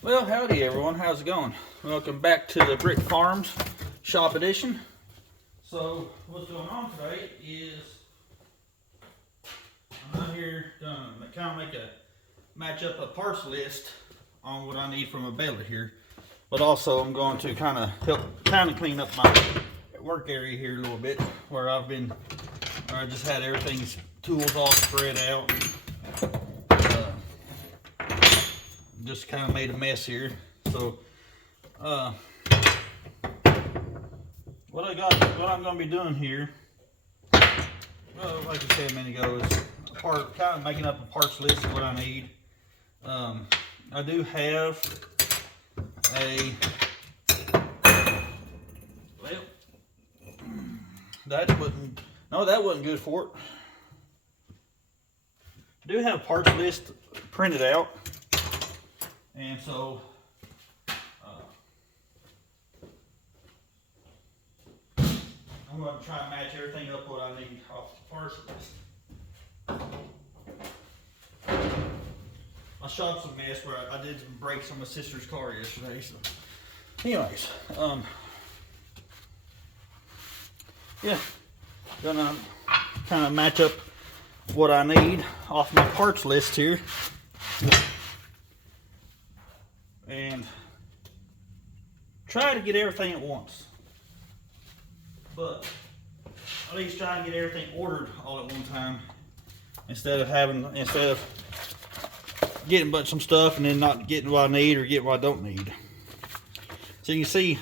Well, howdy everyone, how's it going? Welcome back to the Brick Farms Shop Edition. So, what's going on today is I'm out here gonna kind of match up a parts list on what I need from a baler here. But also I'm going to kind of help clean up my work area here a little bit where I just had everything's tools all spread out. Just kind of made a mess here. So what I'm going to be doing here, well, like I said a minute ago, is kind of making up a parts list of what I need. I do have well, that wasn't good for it. I do have a parts list printed out, and so I'm going to try and match everything up what I need off the parts list. My shop's a mess where I did some brakes on my sister's car yesterday. So, anyways, yeah, gonna kind of match up what I need off my parts list here, and try to get everything at once. But at least try and get everything ordered all at one time instead of getting but some stuff and then not getting what I need or getting what I don't need. So you can see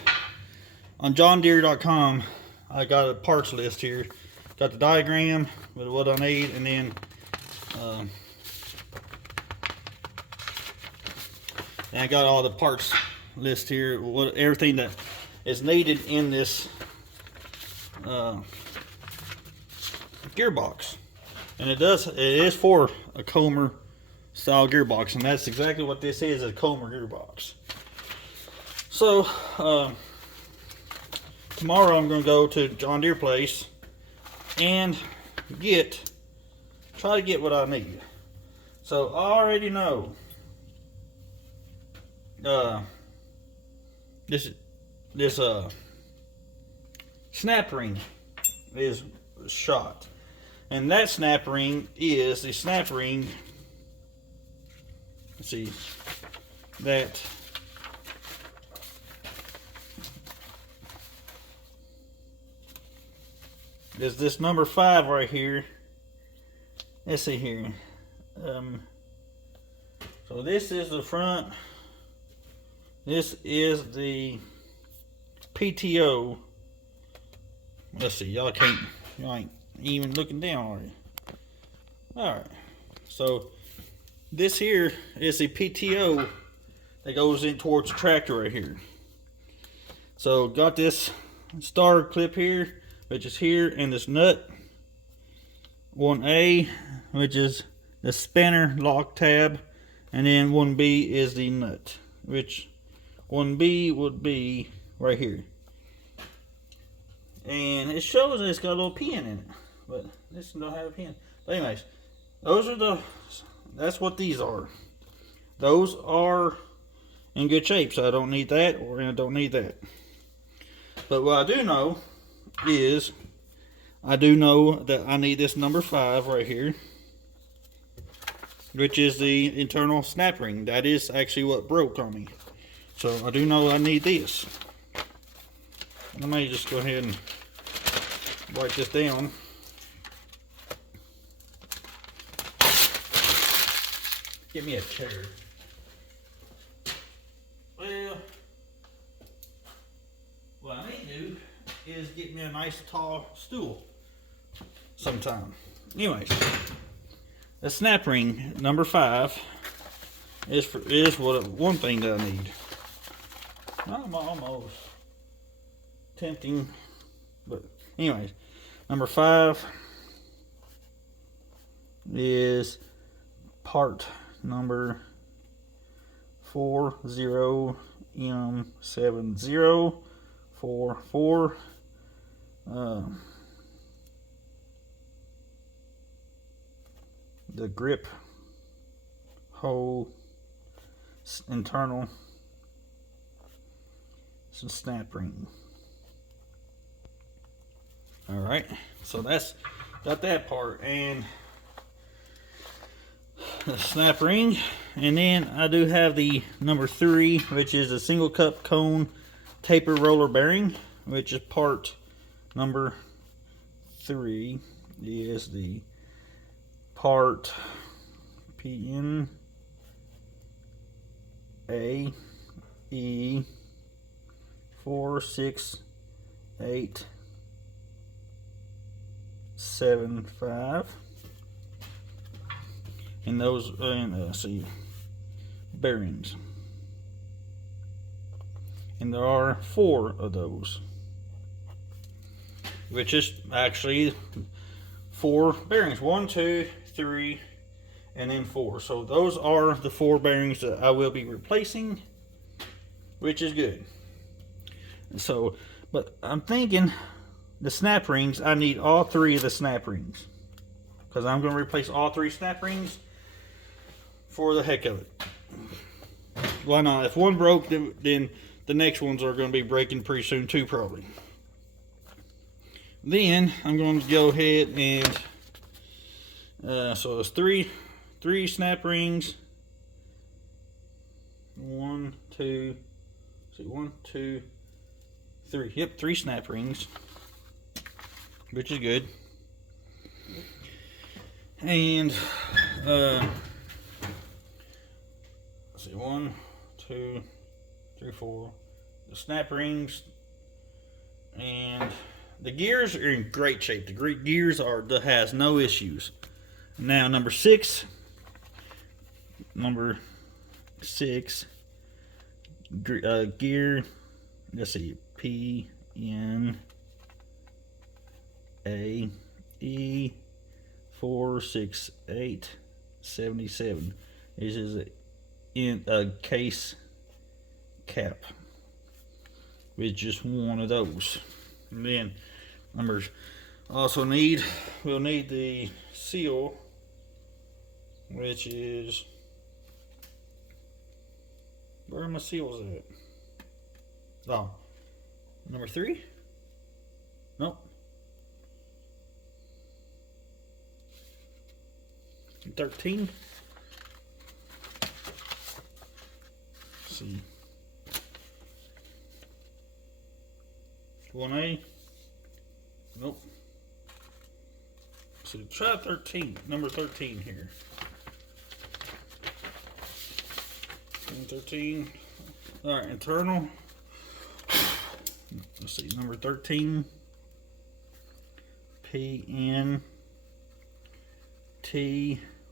on johndeere.com I got a parts list here. Got the diagram with what I need, and then and I got all the parts list here, everything that is needed in this gearbox. And it is for a Comer style gearbox, and that's exactly what this is, a Comer gearbox. So tomorrow I'm going to go to John Deere place and try to get what I need. So I already know this snap ring is shot, and that snap ring is the snap ring. Let's see, that is this number 5 right here. Let's see here. So this is the front. This is the PTO. Let's see, y'all ain't even looking down, are you? Alright, so this here is the PTO that goes in towards the tractor right here. So got this star clip here, which is here, and this nut 1A, which is the spanner lock tab, and then 1B is the nut, which 1B would be right here. And it shows that it's got a little pin in it, but this don't have a pin. But anyways, that's what these are. Those are in good shape, so I don't need that, or I don't need that. But what I do know is, I do know that I need this number 5 right here, which is the internal snap ring. That is actually what broke on me. So I do know I need this. I may just go ahead and write this down. Give me a chair. Well, what I need to do is get me a nice tall stool sometime. Anyways, the snap ring number 5 is one thing that I need. I'm almost tempting, but anyways, number 5 is part number 40M7044. The grip hole internal some snap ring. All right, so that's got that part and the snap ring, and then I do have the number 3, which is a single cup cone taper roller bearing, which is part number 3 is the part PN A E 46875, and those see bearings, and there are 4 of those, which is actually 4 bearings, 1, 2, 3, and then 4. So those are the 4 bearings that I will be replacing, which is good. So, but I'm thinking the snap rings, I need all 3 of the snap rings, because I'm going to replace all 3 snap rings for the heck of it. Why not? If one broke, then the next ones are going to be breaking pretty soon too, probably. Then I'm going to go ahead and so it's three snap rings. 1, 2, see, 1, 2, 3. Yep, 3 snap rings, which is good. And let's see, 1, 2, 3, 4. The snap rings, and the gears are in great shape. The gears has no issues. Now number 6, gear. Let's see, P N A E 46877. This is in a case cap with just one of those. And then numbers also we'll need the seal, which is, where are my seals at? Oh, number 3? Nope. 13. Let's see. 1A. Nope. So try 13. Number 13 here. 13. All right, internal. Let's see, number 13. PNT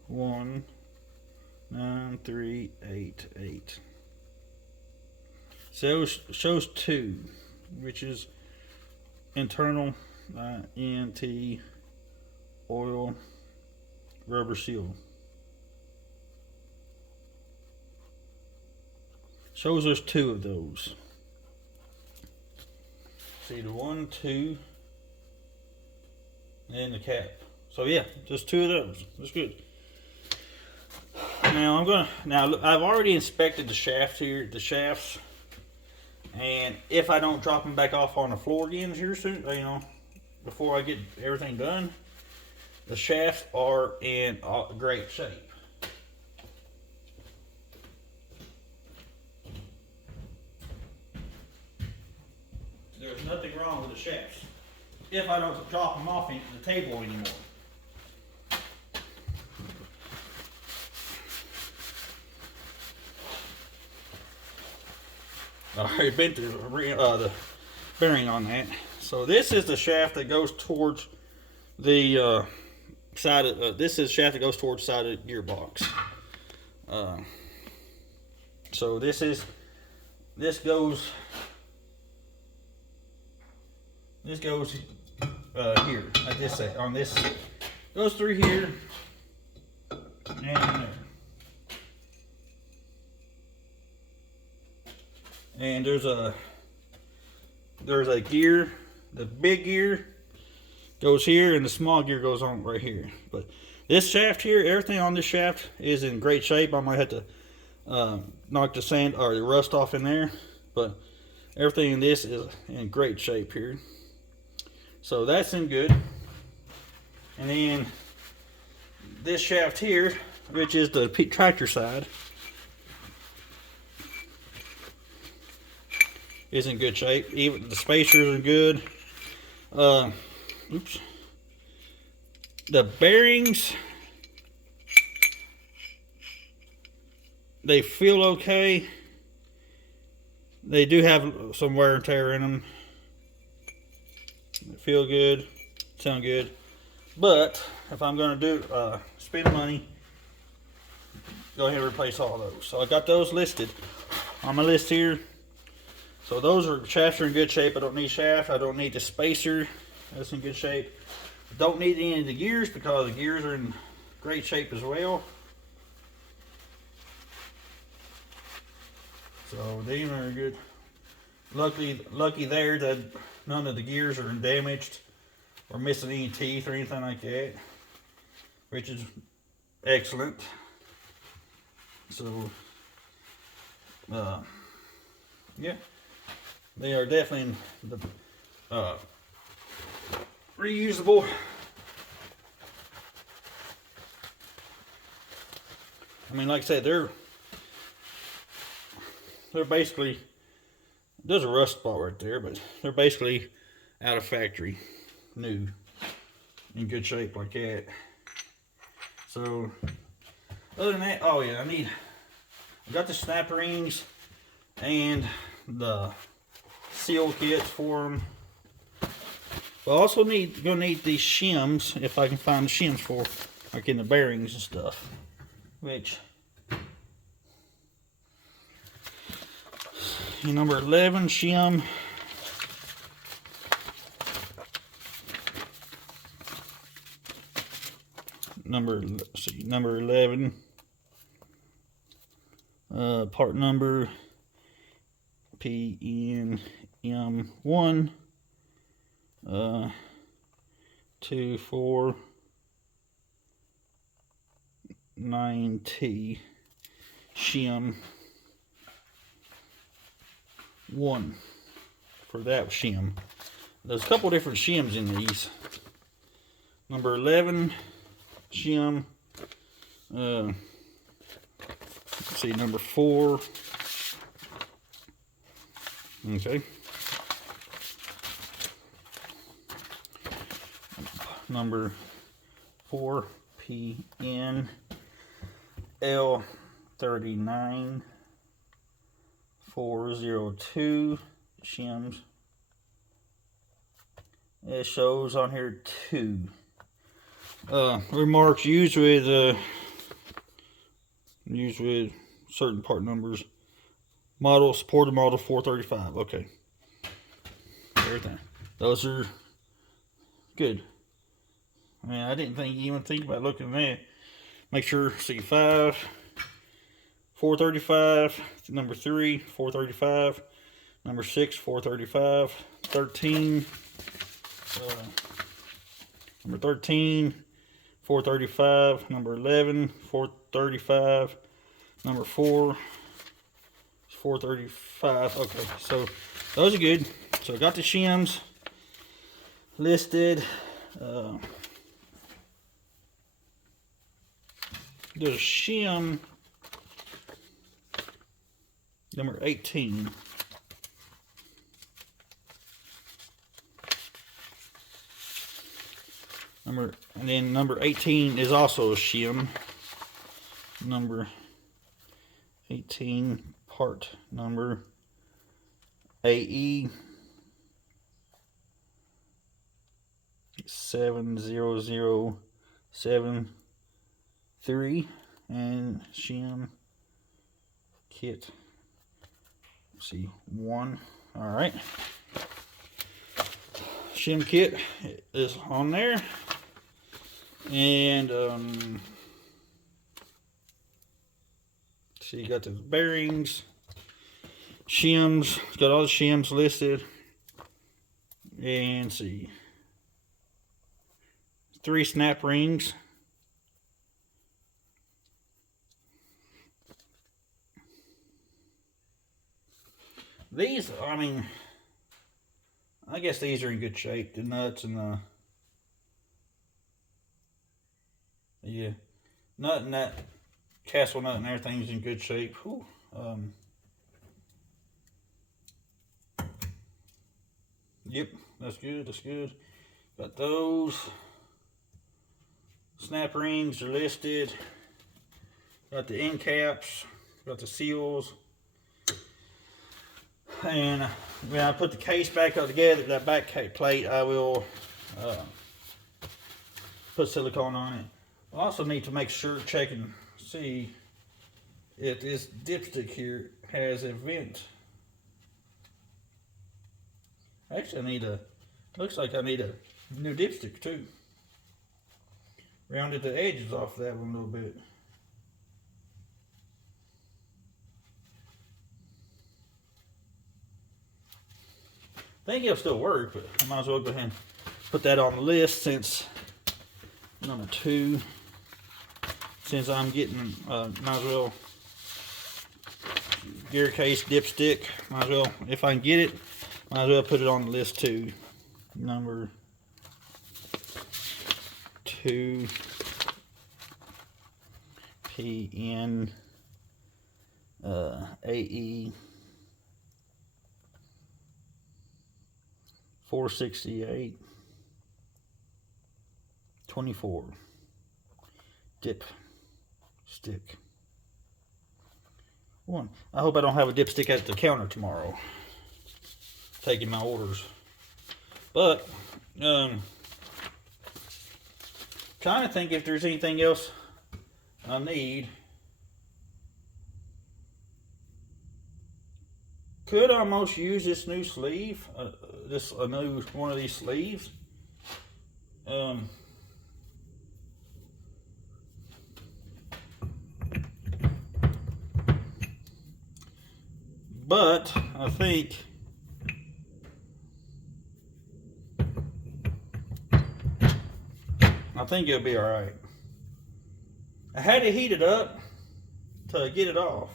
19388. So shows 2, which is internal NT oil rubber seal. Shows us 2 of those. See the 1, 2, and the cap. So yeah, just 2 of those. That's good. Now I've already inspected the shaft here, the shafts, and if I don't drop them back off on the floor again here soon, before I get everything done, the shafts are in great shape. There's nothing wrong with the shafts if I don't drop them off into the table anymore. I already been through the bearing on that. So this is the shaft that goes towards the side of. This is the shaft that goes towards the side of the gearbox. So this goes. This goes here, like this on this, goes through here and there. And there's a gear, the big gear goes here and the small gear goes on right here. But this shaft here, everything on this shaft is in great shape. I might have to knock the sand or the rust off in there, but Everything in this is in great shape here. So that's in good. And then this shaft here, which is the tractor side, is in good shape. Even the spacers are good. Oops. The bearings, they feel okay. They do have some wear and tear in them. They feel good, sound good. But if I'm going to do spend money, go ahead and replace all those. So I got those listed on my list here. So those shafts are in good shape. I don't need shaft. I don't need the spacer. That's in good shape. Don't need any of the gears because the gears are in great shape as well. So these are good. Lucky there that none of the gears are damaged or missing any teeth or anything like that, which is excellent. So yeah, they are definitely reusable. I mean, like I said, they're basically, there's a rust spot right there, but they're basically out of factory, new, in good shape like that. So other than that, oh yeah, I got the snap rings and the seal kits for them. But I also gonna need these shims, if I can find the shims for, like in the bearings and stuff, which number 11 shim, number 11, part number PNM1 249T shim 1 for that shim. There's a couple different shims in these. Number 11 shim. Let's see, number 4. Okay. Number 4 PN L39 402 shims. It shows on here 2. Remarks used with certain part numbers. Model supported model 435. Okay. Everything. Those are good. I mean, I didn't even think about looking at that. Make sure, see 5, 435, number 3, 435, number 6, 435, 13, number 13, 435, number 11, 435, number 4, 435. Okay, so those are good. So I got the shims listed. There's a shim number 18. And then number 18 is also a shim. Number 18, part number AE 70073 and shim kit. See, 1. All right. Shim kit is on there. And see, you got the bearings, shims, got all the shims listed. And see, 3 snap rings. These, I mean, I guess these are in good shape. The nuts and the, yeah, nut and that castle nut and everything's in good shape. Whew. Yep, that's good. That's good. Got those. Snap rings are listed. Got the end caps. Got the seals. And when I put the case back up together, that back plate, I will put silicone on it. I also need to make sure, check and see if this dipstick here has a vent. Actually, I need a, looks like I need a new dipstick too. Rounded the edges off that one a little bit. I think it'll still work, but I might as well go ahead and put that on the list since number 2. Since I'm getting, might as well, gear case dipstick, might as well, if I can get it, might as well put it on the list too. Number 2 PN AE 468 24 dip stick. One. I hope I don't have a dipstick at the counter tomorrow taking my orders. But trying to think if there's anything else I need. Could almost use this new sleeve, a new one of these sleeves. But I think it'll be all right. I had to heat it up to get it off.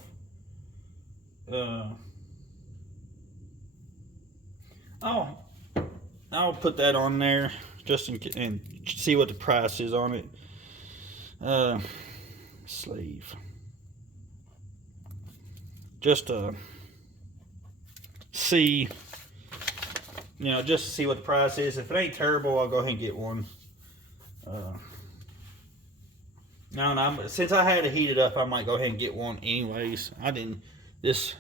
I'll put that on there just and see what the price is on it. Sleeve. Just to see, just to see what the price is. If it ain't terrible, I'll go ahead and get one. No, since I had to heat it up, I might go ahead and get one anyways. I didn't, this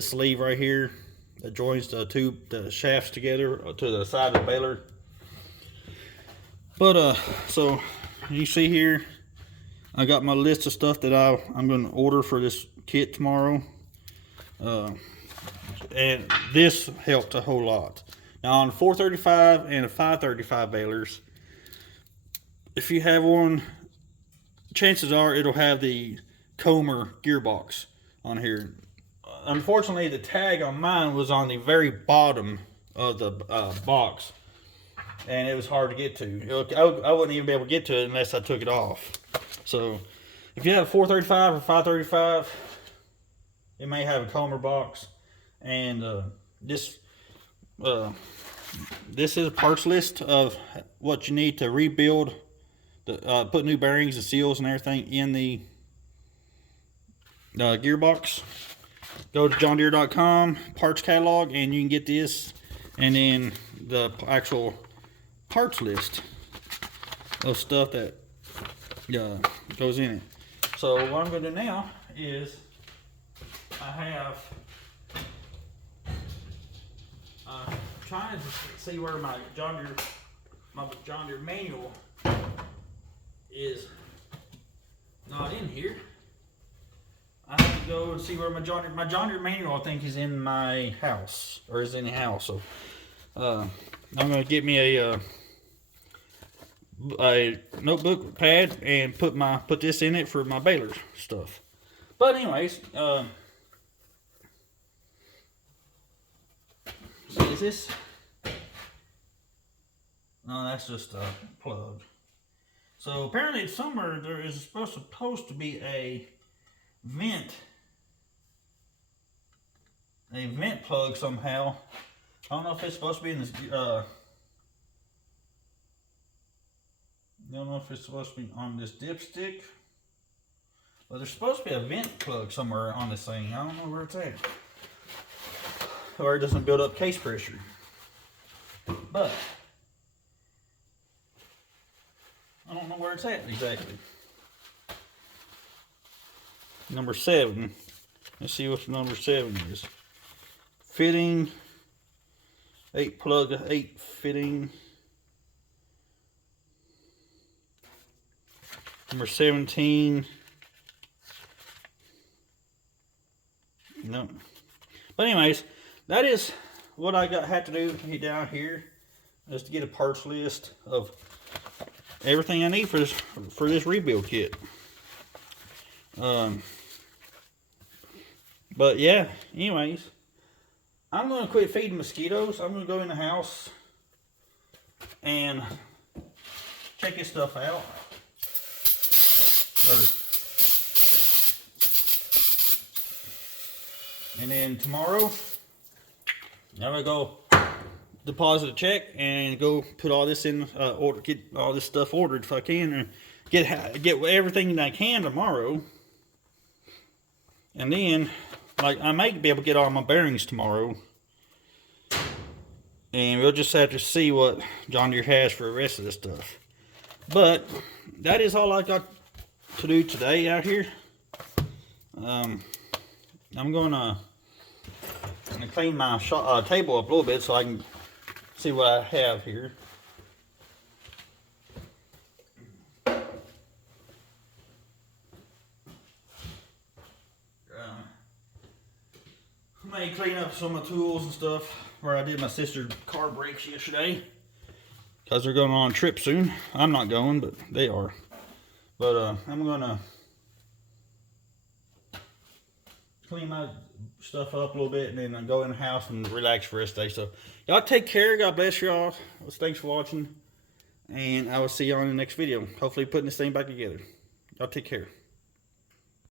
sleeve right here that joins the shafts together to the side of the baler. But so you see here, I got my list of stuff that I'm going to order for this kit tomorrow. And this helped a whole lot. Now on 435 and a 535 balers, if you have one, chances are it'll have the Comer gearbox on here. Unfortunately, the tag on mine was on the very bottom of the box, and it was hard to get to. I wouldn't even be able to get to it unless I took it off. So if you have a 435 or 535, it may have a Comer box. And this is a parts list of what you need to rebuild, put new bearings and seals and everything in the gearbox. Go to johndeere.com parts catalog and you can get this, and then the actual parts list of stuff that goes in it. So what I'm going to do now is I'm trying to see where my John Deere manual is not in here. I have to go and see where my John Deere manual, I think, is in my house, or is in the house. So I'm going to get me a notebook pad and put this in it for my baler stuff. But anyways, is this? No, that's just a plug. So apparently somewhere there is supposed to be a vent vent plug somehow. I don't know if it's supposed to be in this, I don't know if it's supposed to be on this dipstick. But there's supposed to be a vent plug somewhere on this thing. I don't know where it's at. Or it doesn't build up case pressure. But I don't know where it's at exactly. Number 7. Let's see what number 7 is. Fitting. 8 plug, 8 fitting. Number 17. No. But anyways, that is what I had to do down here, is to get a parts list of everything I need for this rebuild kit. But yeah, anyways, I'm going to quit feeding mosquitoes. I'm going to go in the house and check this stuff out. And then tomorrow, I'm going to go deposit a check and go put all this in, get all this stuff ordered if I can, or get everything that I can tomorrow. And then, like, I may be able to get all my bearings tomorrow. And we'll just have to see what John Deere has for the rest of this stuff. But that is all I got to do today out here. I'm gonna clean my table up a little bit so I can see what I have here. I may clean up some of my tools and stuff where I did my sister's car brakes yesterday, because they're going on a trip soon. I'm not going, but they are. But I'm gonna clean my stuff up a little bit and then go in the house and relax for the rest of the day. So y'all take care. God bless y'all. Thanks for watching, and I will see y'all in the next video. Hopefully putting this thing back together. Y'all take care.